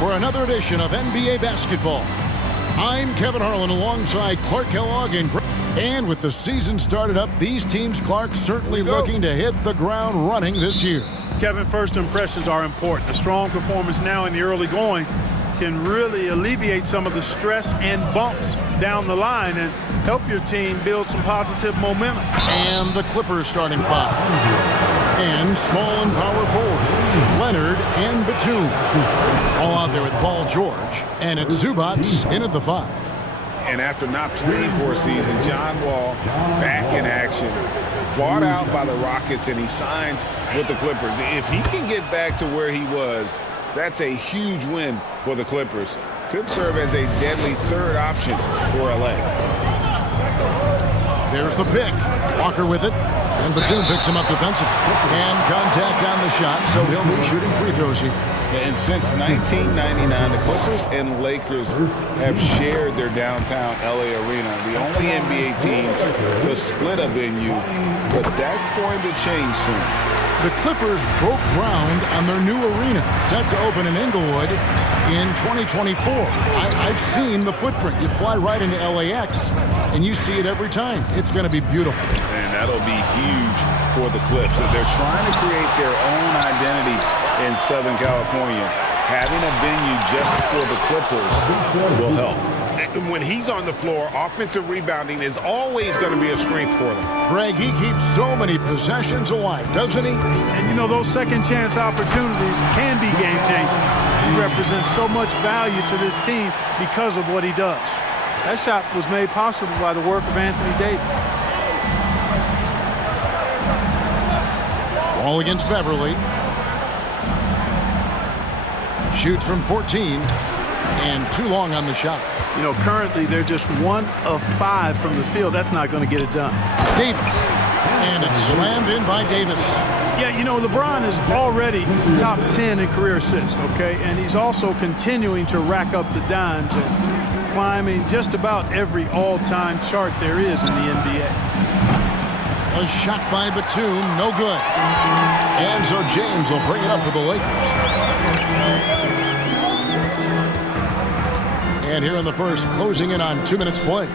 for another edition of NBA basketball. I'm Kevin Harlan alongside Clark Kellogg and with the season started up, these teams, Clark, certainly looking to hit the ground running this year. Kevin, first impressions are important. A strong performance now in the early going can really alleviate some of the stress and bumps down the line and help your team build some positive momentum. And the Clippers starting five. And small and power forwards, Leonard and Batum. All out there with Paul George. And it's Zubats in at the five. And after not playing for a season, John Wall back in action. Bought out by the Rockets, and he signs with the Clippers. If he can get back to where he was, that's a huge win for the Clippers. Could serve as a deadly third option for LA. There's the pick. Walker with it. And Batum picks him up defensively. And contact on the shot, so he'll be shooting free throws here. And since 1999, the Clippers and Lakers have shared their downtown LA arena. The only NBA teams to split a venue, but that's going to change soon. The Clippers broke ground on their new arena, set to open in Inglewood in 2024. I've seen the footprint. You fly right into LAX, and you see it every time. It's going to be beautiful. And that'll be huge for the Clips. They're trying to create their own identity in Southern California. Having a venue just for the Clippers will help. When he's on the floor, offensive rebounding is always going to be a strength for them. Greg, he keeps so many possessions alive, doesn't he? And you know, those second chance opportunities can be game-changing. He represents so much value to this team because of what he does. That shot was made possible by the work of Anthony Davis. Ball against Beverly. Shoots from 14. And too long on the shot. You know, currently they're just 1 of 5 from the field. That's not going to get it done. Davis. And it's slammed in by Davis. Yeah, you know, LeBron is already top 10 in career assists, okay? And he's also continuing to rack up the dimes and climbing just about every all-time chart there is in the NBA. A shot by Batum, no good. And so James will bring it up for the Lakers. And here in the first, closing in on 2 minutes play.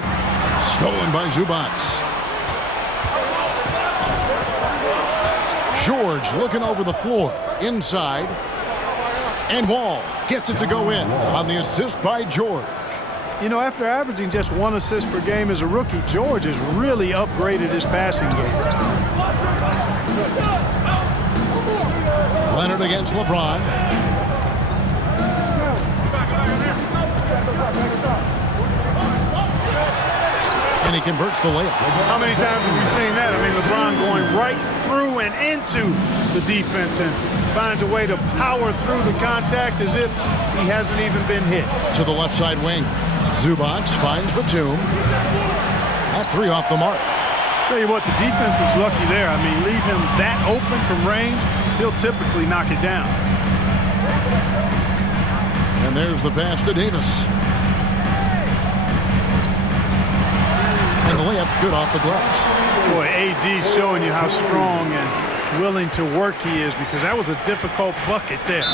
Stolen by Zubats. George looking over the floor. Inside. And Wall gets it to go in on the assist by George. You know, after averaging just 1 assist per game as a rookie, George has really upgraded his passing game. Leonard against LeBron. And he converts the layup. How many times have we seen that? I mean, LeBron going right through and into the defense and finds a way to power through the contact as if he hasn't even been hit. To the left side wing. Zubats finds Batum. That three off the mark. Tell you what, the defense was lucky there. I mean, leave him that open from range, he'll typically knock it down. And there's the pass to Davis. And the layup's good off the glass. Boy, AD showing you how strong and willing to work he is, because that was a difficult bucket there.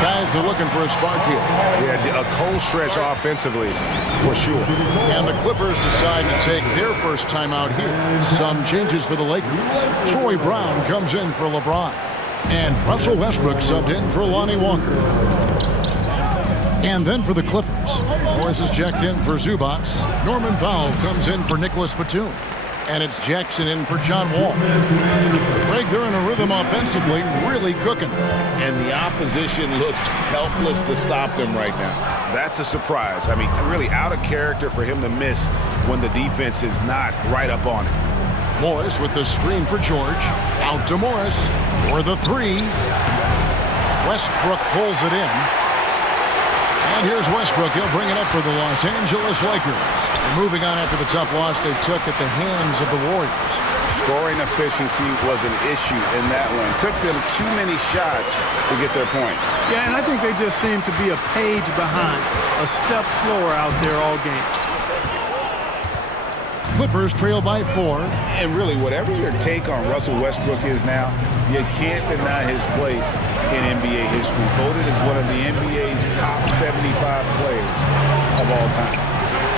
Guys are looking for a spark here. Yeah, a cold stretch offensively, for sure. And the Clippers decide to take their first time out here. Some changes for the Lakers. Troy Brown comes in for LeBron. And Russell Westbrook subbed in for Lonnie Walker. And then for the Clippers, Morris is checked in for Zubats. Norman Powell comes in for Nicholas Batum. And it's Jackson in for John Wall. Greg, they're in a rhythm offensively, really cooking. And the opposition looks helpless to stop them right now. That's a surprise. I mean, really out of character for him to miss when the defense is not right up on it. Morris with the screen for George. Out to Morris for the three. Westbrook pulls it in. And here's Westbrook. He'll bring it up for the Los Angeles Lakers. And moving on after the tough loss they took at the hands of the Warriors. Scoring efficiency was an issue in that one. Took them too many shots to get their points. Yeah, and I think they just seem to be a page behind, a step slower out there all game. Clippers trail by 4. And really, whatever your take on Russell Westbrook is now, you can't deny his place in NBA history. Voted as one of the NBA's all time.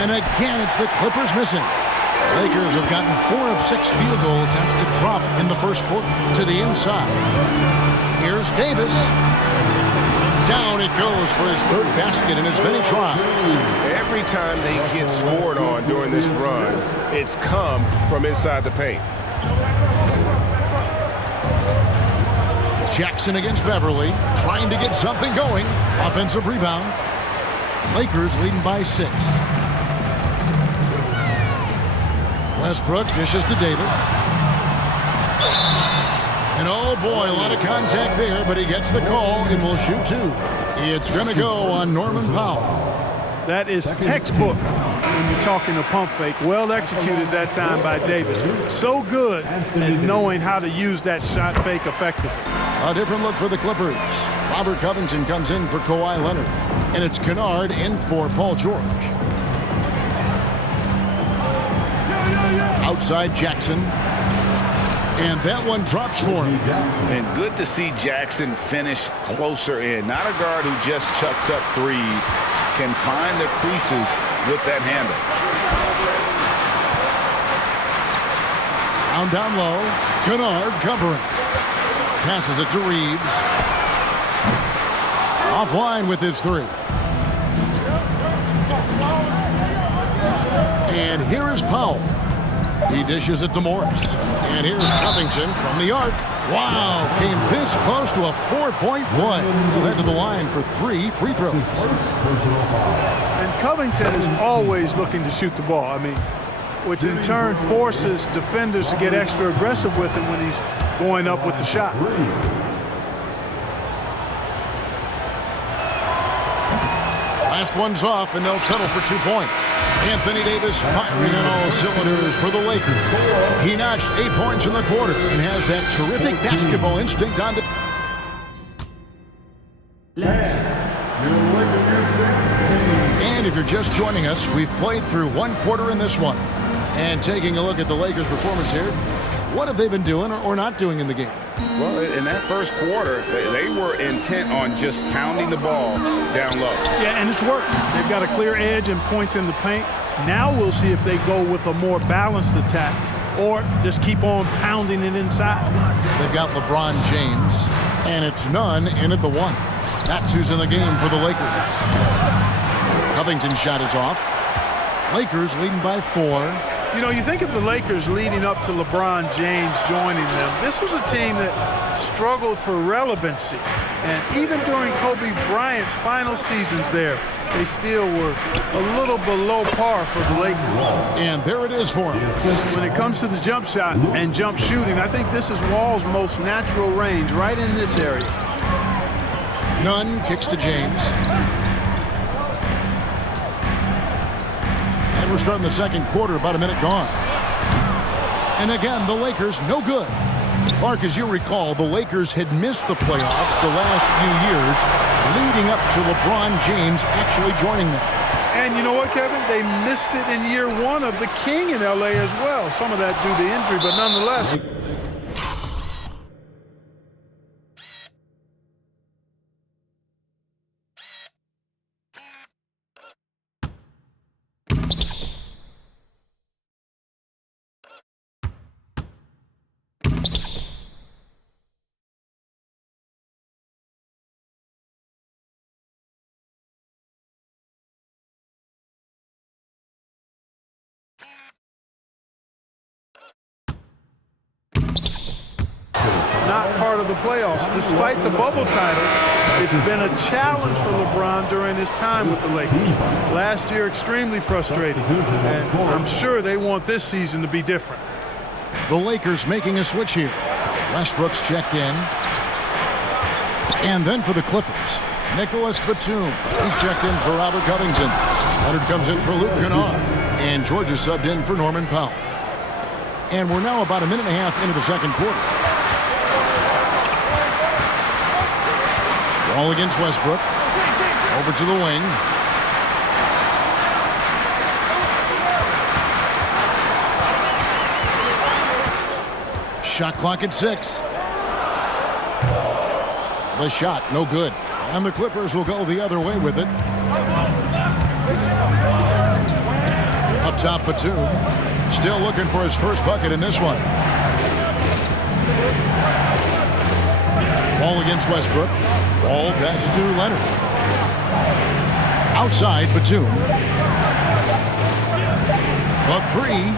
And again, it's the Clippers missing. Lakers have gotten 4 of 6 field goal attempts to drop in the first quarter to the inside. Here's Davis. Down it goes for his 3rd basket in as many tries. Every time they get scored on during this run, it's come from inside the paint. Jackson against Beverly, trying to get something going. Offensive rebound. Lakers leading by 6. Westbrook dishes to Davis. And oh boy, a lot of contact there, but he gets the call and will shoot 2. It's going to go on Norman Powell. That is textbook when you're talking a pump fake. Well executed that time by Davis. So good at knowing how to use that shot fake effectively. A different look for the Clippers. Robert Covington comes in for Kawhi Leonard. And it's Kennard in for Paul George. Outside Jackson. And that one drops for him. And good to see Jackson finish closer in. Not a guard who just chucks up threes. Can find the creases with that handle. Down low. Kennard covering. Passes it to Reeves. Offline with his 3. And here is Powell. He dishes it to Morris. And here's Covington from the arc. Wow, came this close to a 4-point play. He'll head to the line for 3 free throws. And Covington is always looking to shoot the ball. I mean, which in turn forces defenders to get extra aggressive with him when he's going up with the shot. Last one's off, and they'll settle for 2 points. Anthony Davis firing on all cylinders for the Lakers. He notched 8 points in the quarter and has that terrific basketball instinct on the... And if you're just joining us, we've played through 1 quarter in this one. And taking a look at the Lakers' performance here, what have they been doing or not doing in the game? Well, in that first quarter, they were intent on just pounding the ball down low. Yeah, and it's worked. They've got a clear edge and points in the paint. Now we'll see if they go with a more balanced attack or just keep on pounding it inside. They've got LeBron James, and it's none in at the 1. That's who's in the game for the Lakers. Covington's shot is off. Lakers leading by 4. You know, you think of the Lakers leading up to LeBron James joining them. This was a team that struggled for relevancy. And even during Kobe Bryant's final seasons there, they still were a little below par for the Lakers. And there it is for him. When it comes to the jump shot and jump shooting, I think this is Wall's most natural range, right in this area. Nunn kicks to James. And we're starting the second quarter, about a minute gone. And again, the Lakers, no good. Clark, as you recall, the Lakers had missed the playoffs the last few years, leading up to LeBron James actually joining them. And you know what, Kevin? They missed it in year 1 of the King in L.A. as well. Some of that due to injury, but nonetheless. Not part of the playoffs. Despite the bubble title, it's been a challenge for LeBron during his time with the Lakers. Last year, extremely frustrating, and I'm sure they want this season to be different. The Lakers making a switch here. Westbrook's checked in. And then for the Clippers, Nicholas Batum. He's checked in for Robert Covington. Leonard comes in for Luke Kennard. And George is subbed in for Norman Powell. And we're now about a minute and a half into the second quarter. All against Westbrook. Over to the wing. Shot clock at 6. The shot, no good. And the Clippers will go the other way with it. Up top, Batum. Still looking for his first bucket in this one. Ball against Westbrook. Ball passes to Leonard. Outside, Batum. The three.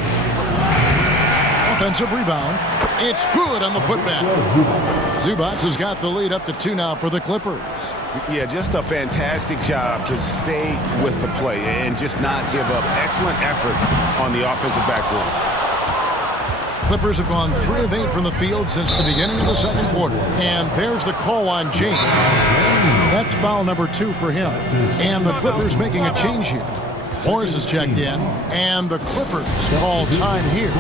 Offensive rebound. It's good on the putback. Zubac has got the lead up to 2 now for the Clippers. Yeah, just a fantastic job to stay with the play and just not give up. Excellent effort on the offensive backboard. Clippers have gone 3 of 8 from the field since the beginning of the second quarter. And there's the call on James. That's foul number 2 for him. And the Clippers making a change here. Morris is checked in, and the Clippers call time here.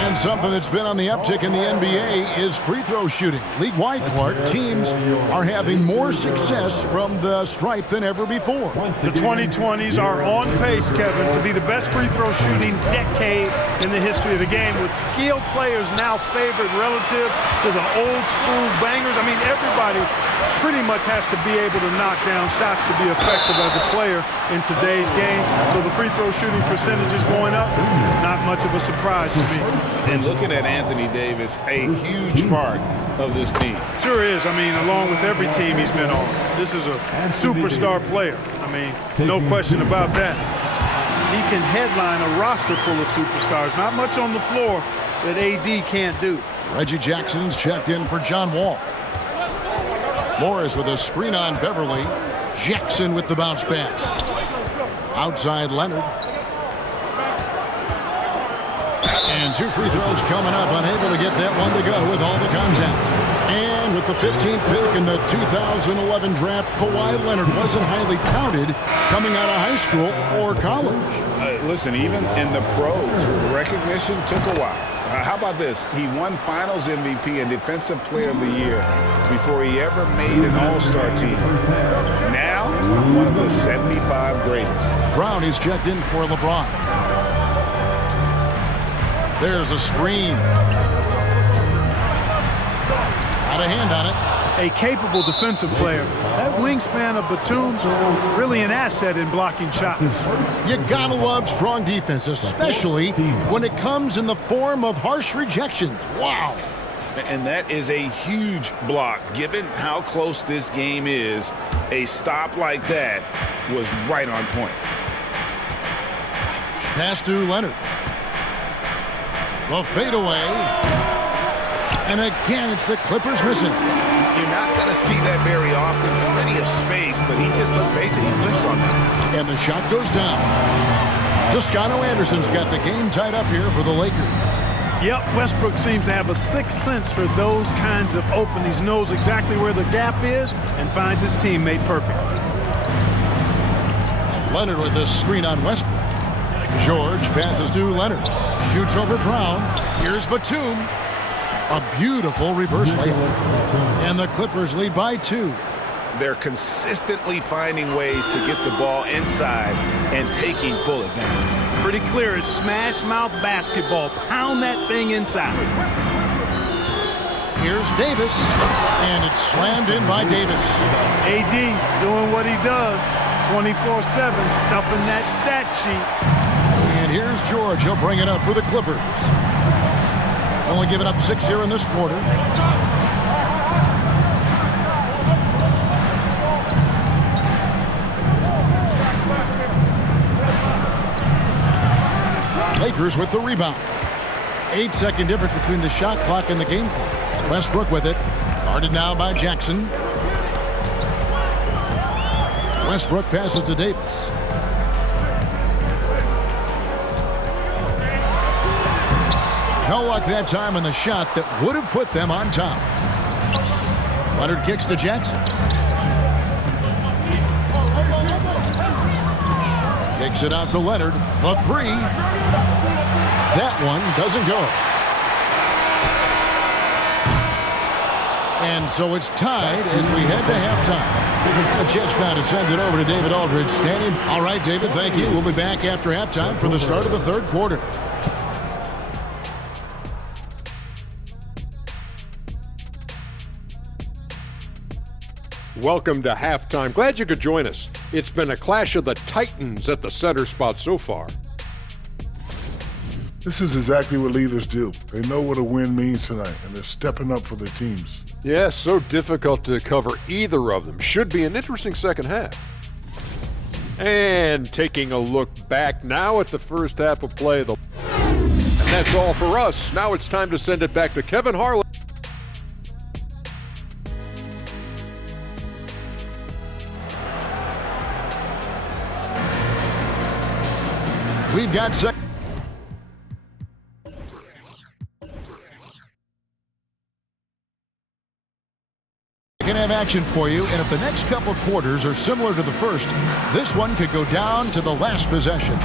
And something that's been on the uptick in the NBA is free throw shooting. League-wide, Clark, teams are having more success from the stripe than ever before. The 2020s are on pace, Kevin, to be the best free throw shooting decade in the history of the game, with skilled players now favored relative to the old school bangers. I mean, everybody pretty much has to be able to knock down shots to be effective as a player in today's game. So the free throw shooting percentage is going up. Not much of a surprise to me. And looking at Anthony Davis, a huge part of this team. Sure is. I mean, along with every team he's been on. This is a superstar player. I mean, no question about that. He can headline a roster full of superstars. Not much on the floor that AD can't do. Reggie Jackson's checked in for John Wall. Morris with a screen on Beverly. Jackson with the bounce pass. Outside Leonard. And 2 free throws coming up, unable to get that one to go with all the contact. And with the 15th pick in the 2011 draft, Kawhi Leonard wasn't highly touted coming out of high school or college. Listen, even in the pros, recognition took a while. How about this? He won Finals MVP and Defensive Player of the Year before he ever made an All-Star team. Now, one of the 75 greatest. Brown is checked in for LeBron. There's a screen. Got a hand on it. A capable defensive player. That wingspan of Batum, really an asset in blocking shots. You gotta love strong defense, especially when it comes in the form of harsh rejections. Wow. And that is a huge block. Given how close this game is, a stop like that was right on point. Pass to Leonard. The fadeaway. And again, it's the Clippers missing. You're not going to see that very often. Plenty of space, but he just, let's face it, he whiffs on that. And the shot goes down. Toscano Anderson's got the game tied up here for the Lakers. Yep, Westbrook seems to have a sixth sense for those kinds of openings. He knows exactly where the gap is and finds his teammate perfectly. Leonard with this screen on Westbrook. George passes to Leonard. Shoots over Brown. Here's Batum. A beautiful reverse layup. And the Clippers lead by 2. They're consistently finding ways to get the ball inside and taking full advantage. Pretty clear, it's smash mouth basketball. Pound that thing inside. Here's Davis. And it's slammed in by Davis. AD doing what he does. 24/7, stuffing that stat sheet. And here's George. He'll bring it up for the Clippers. Only giving up 6 here in this quarter. Lakers with the rebound. 8-second difference between the shot clock and the game clock. Westbrook with it. Guarded now by Jackson. Westbrook passes to Davis. No luck that time on the shot that would have put them on top. Leonard kicks to Jackson. Kicks it out to Leonard. The 3. That one doesn't go. And so it's tied as we head to halftime. A chance now to send it over to David Aldridge standing. All right, David, thank you. We'll be back after halftime for the start of the third quarter. Welcome to halftime. Glad you could join us. It's been a clash of the Titans at the center spot so far. This is exactly what leaders do. They know what a win means tonight, and they're stepping up for their teams. Yeah, so difficult to cover either of them. Should be an interesting second half. And taking a look back now at the first half of play. And that's all for us. Now it's time to send it back to Kevin Harlan. We've got second half action for you, and if the next couple quarters are similar to the first, this one could go down to the last possession.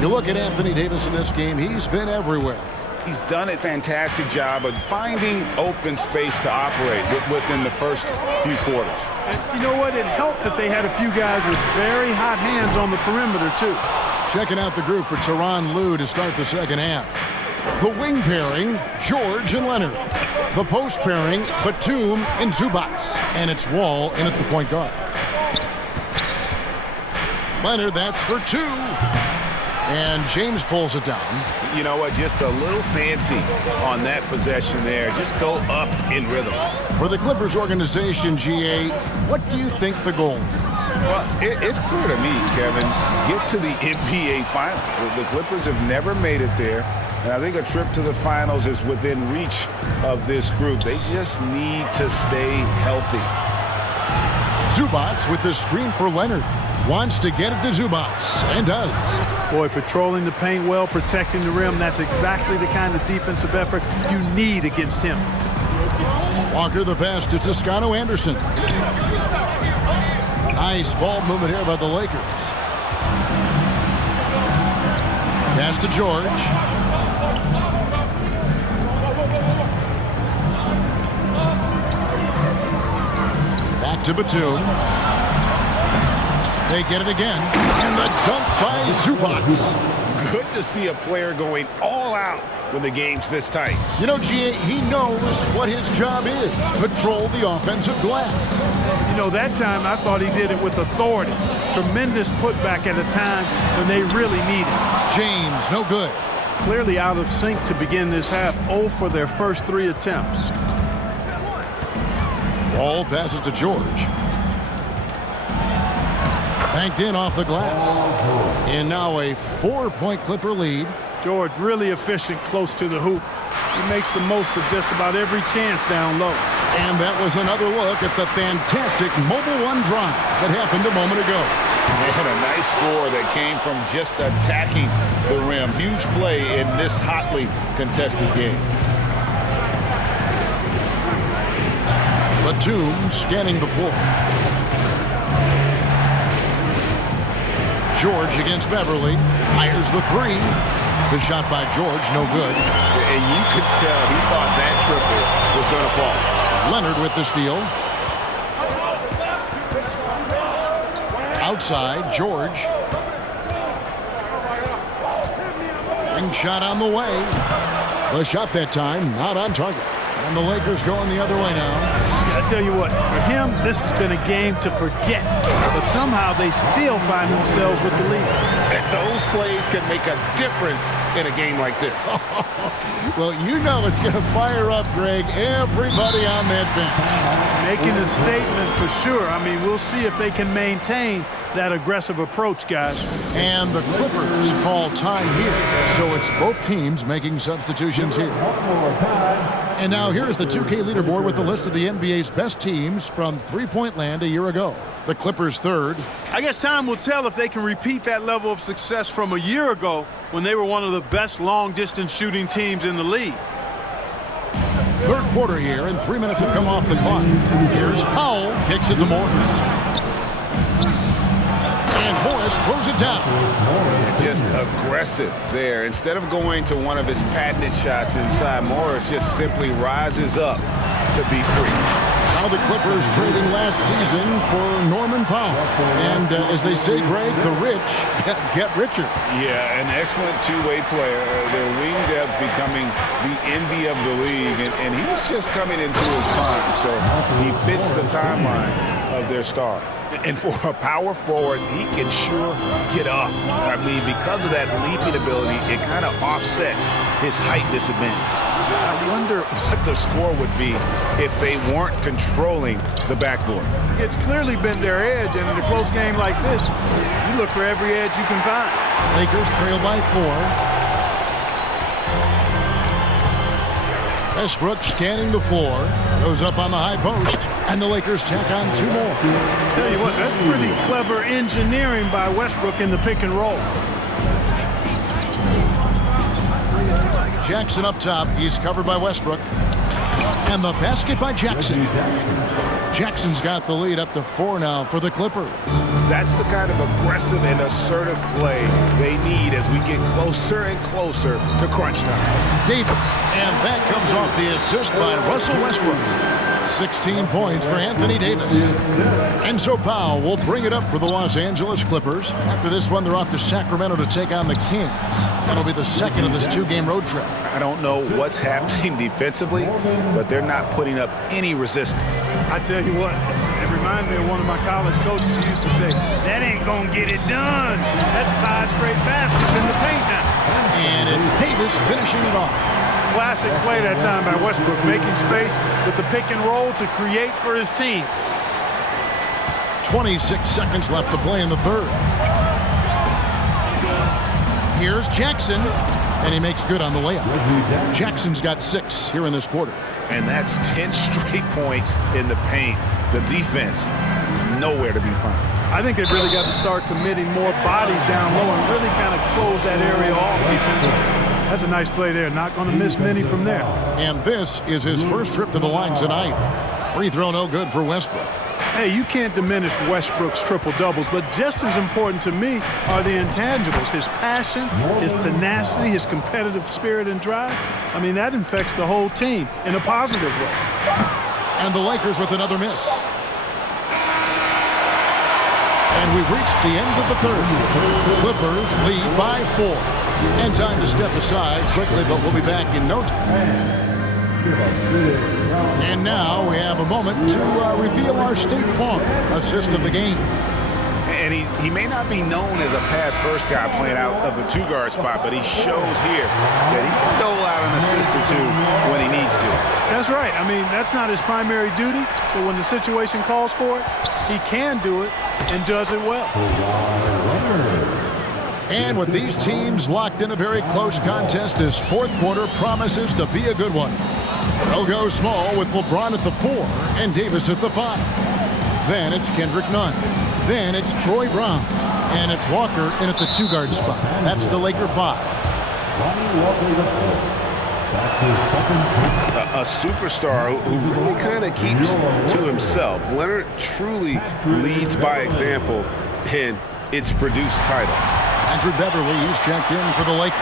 You look at Anthony Davis in this game, he's been everywhere. He's done a fantastic job of finding open space to operate within the first few quarters. And you know what? It helped that they had a few guys with very hot hands on the perimeter, too. Checking out the group for Tyronn Lue to start the second half. The wing pairing, George and Leonard. The post pairing, Batum and Zubac. And it's Wall in at the point guard. Leonard, that's for two. And James pulls it down. You know what? Just a little fancy on that possession there. Just go up in rhythm. For the Clippers organization, GA, what do you think the goal is? Well, it's clear to me, Kevin. Get to the NBA Finals. The Clippers have never made it there. And I think a trip to the finals is within reach of this group. They just need to stay healthy. Zubac with the screen for Leonard. Wants to get it to Zubac, and does. Boy, patrolling the paint well, protecting the rim, that's exactly the kind of defensive effort you need against him. Walker the pass to Toscano Anderson. Nice ball movement here by the Lakers. Pass to George. Back to Batum. They get it again, and the dunk by Zubac. Good to see a player going all out when the game's this tight. You know, GA, he knows what his job is. Patrol the offensive glass. You know, that time I thought he did it with authority. Tremendous putback at a time when they really need it. James, no good. Clearly out of sync to begin this half. 0 for their first 3 attempts. Ball passes to George. Banked in off the glass. And now a 4-point Clipper lead. George really efficient close to the hoop. He makes the most of just about every chance down low. And that was another look at the fantastic Mobile One drive that happened a moment ago. And a nice score that came from just attacking the rim. Huge play in this hotly contested game. Batum scanning the floor. George against Beverly. Fires the three. The shot by George, no good. And you could tell he thought that triple was going to fall. Leonard with the steal. Outside, George. Ring shot on the way. The shot that time, not on target. And the Lakers going the other way now. I tell you what, for him, this has been a game to forget. But somehow they still find themselves with the lead. And those plays can make a difference in a game like this. Well, you know it's going to fire up, Greg, everybody on that bench. Making a statement for sure. I mean, we'll see if they can maintain that aggressive approach, guys. And the Clippers call time here. So it's both teams making substitutions here. And now here's the 2K leaderboard with the list of the NBA's best teams from three-point land a year ago. The Clippers third. I guess time will tell if they can repeat that level of success from a year ago when they were one of the best long-distance shooting teams in the league. Third quarter here, and 3 minutes have come off the clock. Here's Powell, kicks it to Morris. And Morris throws it down. Just aggressive there. Instead of going to one of his patented shots inside, Morris just simply rises up to be free. Now the Clippers trading last season for Norman Powell. And as they say, Greg, the rich get richer. Yeah, an excellent two-way player. Their wing depth becoming the envy of the league. And he's just coming into his time. So he fits the timeline of their star. And for a power forward, he can sure get up. I mean, because of that leaping ability, it kind of offsets his height disadvantage. I wonder what the score would be if they weren't controlling the backboard. It's clearly been their edge, and in a close game like this, you look for every edge you can find. Lakers trail by 4. Westbrook scanning the floor, goes up on the high post, and the Lakers tack on 2 more. Tell you what, that's pretty clever engineering by Westbrook in the pick and roll. Jackson up top. He's covered by Westbrook. And the basket by Jackson. Jackson's got the lead up to 4 now for the Clippers. That's the kind of aggressive and assertive play they need as we get closer and closer to crunch time. Davis, and that comes off the assist by Russell Westbrook. 16 points for Anthony Davis. And so Powell will bring it up for the Los Angeles Clippers. After this one, they're off to Sacramento to take on the Kings. That'll be the second of this 2-game road trip. I don't know what's happening defensively, but they're not putting up any resistance. I tell you what, it reminded me of one of my college coaches who used to say, that ain't gonna get it done. That's 5 straight baskets in the paint now. And it's Davis finishing it off. Classic play that time by Westbrook, making space with the pick and roll to create for his team. 26 seconds left to play in the third. Here's Jackson, and he makes good on the layup. Jackson's got 6 here in this quarter. And that's 10 straight points in the paint. The defense, nowhere to be found. I think they've really got to start committing more bodies down low and really kind of close that area off defensively. That's a nice play there. Not going to miss many from there. And this is his first trip to the line tonight. Free throw no good for Westbrook. Hey, you can't diminish Westbrook's triple-doubles, but just as important to me are the intangibles. His passion, his tenacity, his competitive spirit and drive. I mean, that infects the whole team in a positive way. And the Lakers with another miss. And we've reached the end of the third. Clippers lead by 4. And time to step aside quickly, but we'll be back in no time. And now we have a moment to reveal our State Farm assist of the game. And he may not be known as a pass-first guy playing out of the 2-guard spot, but he shows here that he can dole out an assist or 2 when he needs to. That's right. I mean, that's not his primary duty, but when the situation calls for it, he can do it and does it well. And with these teams locked in a very close contest, this fourth quarter promises to be a good one. They'll go small with LeBron at the 4 and Davis at the 5. Then it's Kendrick Nunn. Then it's Troy Brown. And it's Walker in at the 2-guard spot. That's the Laker 5. A superstar who really kind of keeps to himself. Leonard truly leads by example, and it's produced titles. Andrew Beverly is checked in for the Lakers.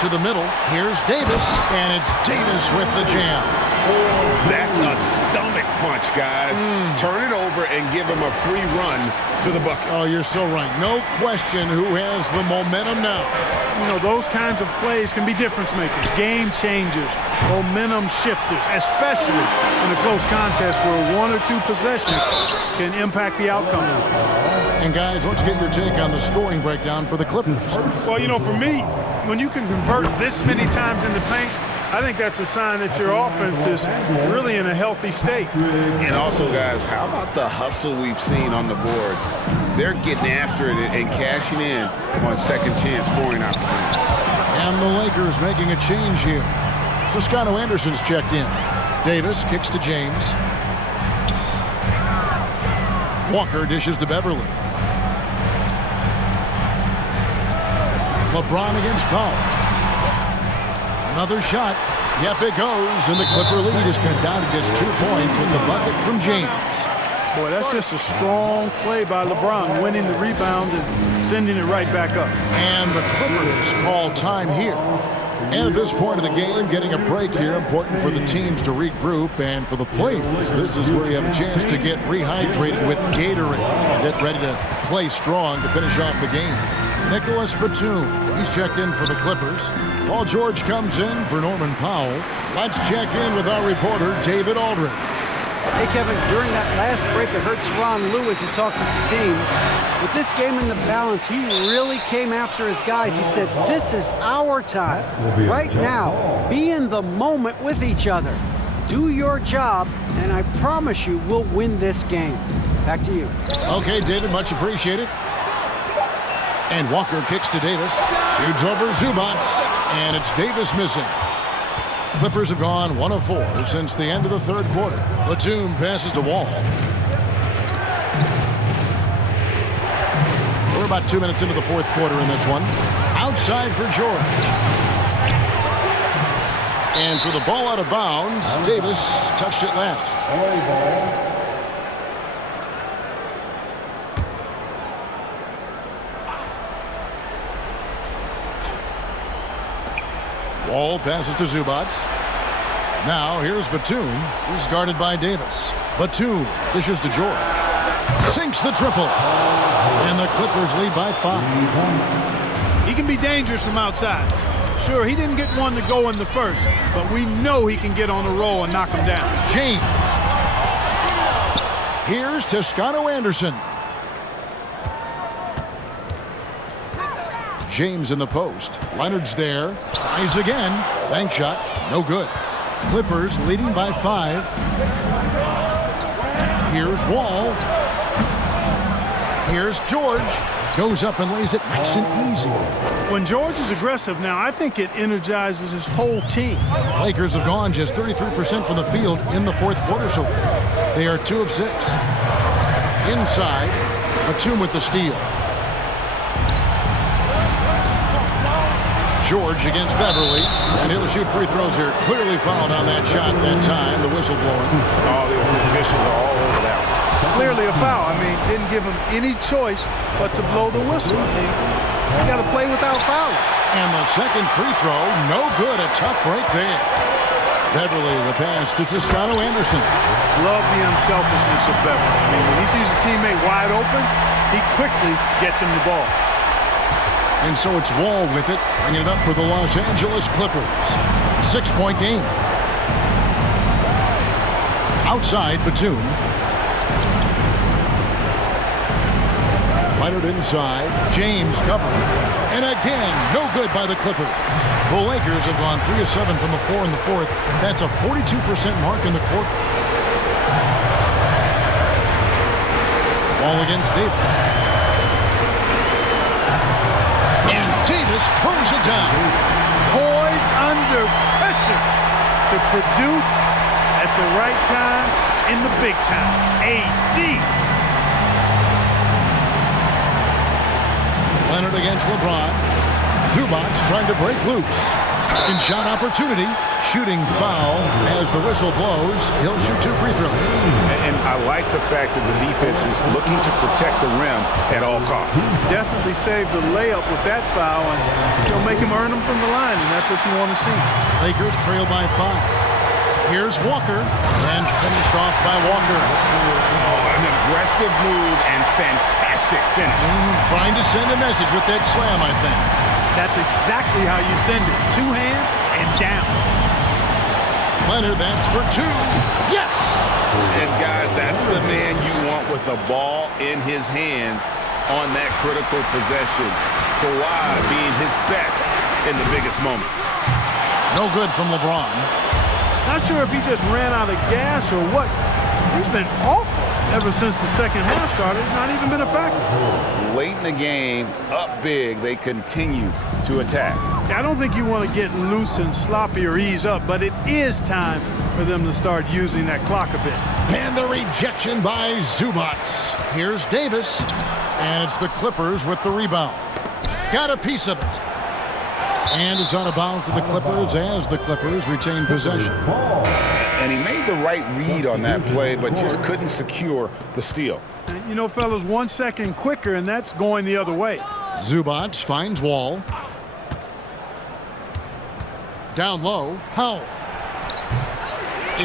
To the middle, here's Davis, and it's Davis with the jam. That's a stomach punch, guys. Turn it over and give him a free run to the bucket. Oh, you're so right. No question who has the momentum now. You know, those kinds of plays can be difference makers, game changers, momentum shifters, especially in a close contest where 1 or 2 possessions can impact the outcome. And guys, let's get your take on the scoring breakdown for the Clippers. Well, you know, for me, when you can convert this many times in the paint, I think that's a sign that your offense is really in a healthy state. And also, guys, how about the hustle we've seen on the board? They're getting after it and cashing in on second chance scoring opportunities. And the Lakers making a change here. Toscano Anderson's checked in. Davis kicks to James. Walker dishes to Beverly. LeBron against Powell. Another shot. Yep, it goes. And the Clipper lead is cut down to just 2 points with the bucket from James. Boy, that's just a strong play by LeBron, winning the rebound and sending it right back up. And the Clippers call time here. And at this point of the game, getting a break here, important for the teams to regroup, and for the players, this is where you have a chance to get rehydrated with Gatorade. Get ready to play strong to finish off the game. Nicholas Batum, he's checked in for the Clippers. Paul George comes in for Norman Powell. Let's check in with our reporter, David Aldridge. Hey, Kevin, during that last break, I heard Ron Lewis, who talked to the team. With this game in the balance, he really came after his guys. He said, this is our time. Right now, be in the moment with each other. Do your job, and I promise you we'll win this game. Back to you. Okay, David, much appreciated. And Walker kicks to Davis. Shoots over Zubac, and it's Davis missing. Clippers have gone 1 of 4 since the end of the third quarter. Batum passes to Wall. We're about 2 minutes into the fourth quarter in this one. Outside for George. And for the ball out of bounds, Davis touched it last. Wall passes to Zubac. Now here's Batum. He's guarded by Davis. Batum dishes to George. Sinks the triple. And the Clippers lead by 5. He can be dangerous from outside. Sure, he didn't get one to go in the first, but we know he can get on a roll and knock him down. James. Here's Toscano Anderson. James in the post. Leonard's there. Tries again. Bank shot. No good. Clippers leading by 5. Here's Wall. Here's George. Goes up and lays it nice and easy. When George is aggressive now, I think it energizes his whole team. Lakers have gone just 33% from the field in the fourth quarter so far. They are 2 of 6. Inside, Batum with the steal. George against Beverly, and he'll shoot free throws here. Clearly fouled on that shot that time. The whistle blowing. Oh, the officials are all over that one. Clearly a foul. I mean, didn't give him any choice but to blow the whistle. I mean, you got to play without fouling. And the second free throw, no good. A tough break there. Beverly, the pass to Toscano Anderson. Love the unselfishness of Beverly. I mean, when he sees his teammate wide open, he quickly gets him the ball. And so it's Wall with it, bringing it up for the Los Angeles Clippers. 6-point game. Outside, Batum. Leonard inside. James covering. And again, no good by the Clippers. The Lakers have gone 3 of 7 from the floor in the fourth. That's a 42% mark in the quarter. Wall against Davis. Davis throws it down. Poised under pressure to produce at the right time in the big time. AD. Leonard against LeBron. Zubac trying to break loose. Second shot opportunity. Shooting foul as the whistle blows. He'll shoot 2 free throws. And I like the fact that the defense is looking to protect the rim at all costs. Definitely saved the layup with that foul, and he'll make him earn them from the line, and that's what you want to see. Lakers trail by 5. Here's Walker, and finished off by Walker. Oh, an aggressive move and fantastic finish. Trying to send a message with that slam, I think. That's exactly how you send it. 2 hands and down. Leonard, that's for 2. Yes! And guys, that's the man you want with the ball in his hands on that critical possession. Kawhi being his best in the biggest moments. No good from LeBron. Not sure if he just ran out of gas or what. He's been awful ever since the second half started. Not even been a factor. Late in the game, up big, they continue to attack. I don't think you want to get loose and sloppy or ease up, but it is time for them to start using that clock a bit. And the rejection by Zubac. Here's Davis, and it's the Clippers with the rebound. Got a piece of it. And it's out of bounds to the Clippers as the Clippers retain possession. And he made the right read on that play, but just couldn't secure the steal. You know, fellas, 1 second quicker, and that's going the other way. Zubac finds Wall. Down low, Howell.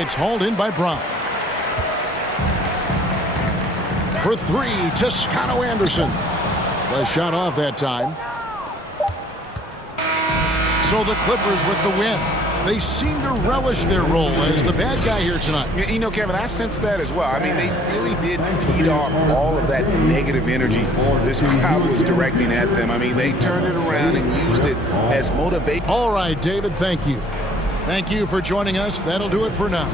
It's hauled in by Brown. For three, Toscano Anderson. The shot off that time. So the Clippers with the win. They seem to relish their role as the bad guy here tonight. You know, Kevin, I sense that as well. I mean, they really did feed off all of that negative energy this crowd was directing at them. I mean, they turned it around and used it as motivation. All right, David, thank you. Thank you for joining us. That'll do it for now.